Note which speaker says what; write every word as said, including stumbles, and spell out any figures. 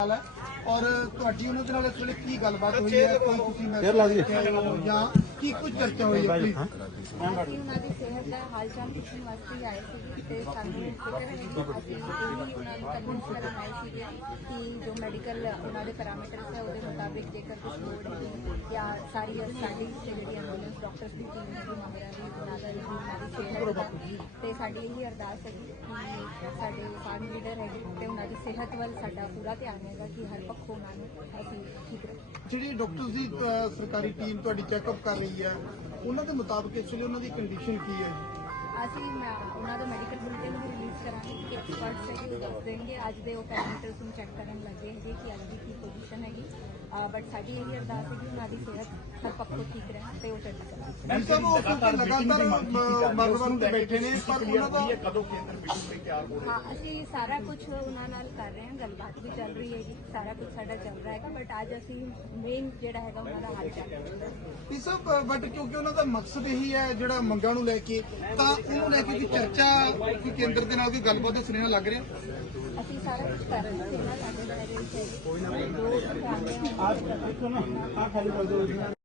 Speaker 1: है और ਤੁਹਾਡੀ ਉਹਨਾਂ ਦੇ ਨਾਲ ਇਸ ਵੇਲੇ ਕੀ ਗੱਲਬਾਤ ਹੋਈ ਹੈ ਕੋਈ ਤੁਸੀਂ ਮੈਸੇਜ ਜਾਂ ਕੀ ਕੁਝ ਚਰਚਾ ਹੋਈ ਹੈ ਪਲੀਜ਼
Speaker 2: ਅਸੀਂ ਉਹਨਾਂ ਦੀ ਸਿਹਤ ਦਾ ਹਾਲ ਚਾਲ ਪੁੱਛਣ ਵਾਸਤੇ ਆਏ ਸੀ ਤੇ ਸਾਨੂੰ ਫਿਕਰ ਹੈ ਕਿ ਅਸੀਂ ਉਹੀ ਉਹਨਾਂ ਨੂੰ ਕਨਵਿੰਸ ਕਰਨ ਆਏ ਸੀਗੇ ਕਿ ਜੋ ਮੈਡੀਕਲ ਉਹਨਾਂ ਦੇ ਪੈਰਾਮੀਟਰਸ ਹੈ ਉਹਦੇ ਮੁਤਾਬਿਕ ਜੇਕਰ ਕੁਝ ਲੋੜ ਹੈ ਜਾਂ ਸਾਰੀ ਸਾਡੀ ਜਿਹੜੀ ਐਂਬੂਲੈਂਸ ਡਾਕਟਰਸ ਦੀ ਟੀਮ ਹੈ ਨੰਬਰਾਂ ਦੀ ਉਹਨਾਂ ਦਾ ਵੀ ਉਹਨਾਂ ਦੀ ਸਿਹਤ ਤੇ ਸਾਡੀ ਇਹ ਅਰਦਾਸ ਹੈ ਕਿ ਸਾਡੇ ਫਾਰਮ ਲੀਡਰ ਹੈਗੇ ਤੇ ਉਹਨਾਂ ਦੀ ਸਿਹਤ ਵੱਲ ਸਾਡਾ ਪੂਰਾ ਧਿਆਨ ਹੈਗਾ ਕਿ ਹਰ ਪੱਖੋਂ ਉਹਨਾਂ ਨੂੰ ਅਸੀਂ ਠੀਕ ਰੱਖੀਏ।
Speaker 1: ਜਿਹੜੀ ਡਾਕਟਰਸ ਦੀ ਸਰਕਾਰੀ ਟੀਮ ਤੁਹਾਡੀ ਚੈੱਕਅਪ ਕਰ ਰਹੀ ਹੈ ਉਹਨਾਂ ਦੇ ਮੁਤਾਬਕ ਇਸ ਵੇਲੇ ਉਹਨਾਂ ਦੀ ਕੰਡੀਸ਼ਨ ਕੀ ਹੈ?
Speaker 2: ਅਸੀਂ ਉਹਨਾਂ ਦਾ ਮੈਡੀਕਲ ਬੁਲੇਟਿਨ ਵੀ ਰਿਲੀਜ਼ ਕਰਾਂਗੇ ਕਿ ਐਕਸਪਰਟਸ ਹੈਗੇ ਉਹ ਦੱਸ ਦੇਣਗੇ। ਅੱਜ ਦੇ ਉਹ ਪੈਰਾਮੀਟਰਸ ਨੂੰ ਚੈੱਕ ਕਰਨ ਲੱਗੇ ਹੈਗੇ ਕਿ ਅੱਜ ਦੀ ਕੀ ਪੋਜੀਸ਼ਨ ਹੈਗੀ ਬਟ ਸਾਡੀ ਇਹ ਅਰਦਾਸ ਹੈ ਕਿ ਉਹਨਾਂ ਦੀ ਸਿਹਤ ਹਰ ਪੱਖੋਂ ਠੀਕ ਰਹੇ ਤੇ ਉਹ ਚੜ੍ਹਦੀ ਕਲਾ
Speaker 1: ਲਗਾਤਾਰ ਤੇ ਬੈਠੇ ਨੇ ਪਰ ਉਹਨਾਂ ਦਾ
Speaker 3: ਕਦੋਂ ਕੇਂਦਰ ਮੀਟਿੰਗ ਲਈ ਤਿਆਰ ਹੋ
Speaker 2: ਹਾਂ ਅਸੀਂ ਸਾਰਾ ਕੁਝ ਉਹਨਾਂ ਨਾਲ ਕਰ ਰਹੇ ਹਾਂ ਗੱਲਬਾਤ ਵੀ ਚੱਲ ਰਹੀ ਹੈਗੀ ਸਾਰਾ ਕੁਝ ਸਾਡਾ ਚੱਲ ਰਿਹਾ ਹੈਗਾ ਬਟ ਅੱਜ ਅਸੀਂ ਮੇਨ ਜਿਹੜਾ ਹੈਗਾ ਉਹਨਾਂ ਦਾ ਹਾਲ ਚਾਲ
Speaker 1: ਇਹ ਸਭ ਬਟ ਕਿਉਂਕਿ ਉਹਨਾਂ ਦਾ ਮਕਸਦ ਇਹੀ ਹੈ ਜਿਹੜਾ ਮੰਗਾਂ ਨੂੰ ਲੈ ਕੇ ਤਾਂ ਉਹਨੂੰ ਲੈ ਕੇ ਕੋਈ ਚਰਚਾ ਕੋਈ ਕੇਂਦਰ ਦੇ ਨਾਲ ਕੋਈ ਗੱਲਬਾਤ ਦਾ ਸੁਨੇਹਾ ਲੱਗ ਰਿਹਾ
Speaker 2: ਅਸੀਂ ਸਾਰਾ ਕੁਝ ਕਰ ਰਹੇ ਹਾਂ ਸਾਡੇ ਦਾਇਰੇ ਵਿੱਚ ਕੋਈ ਨਾ ਕੋਈ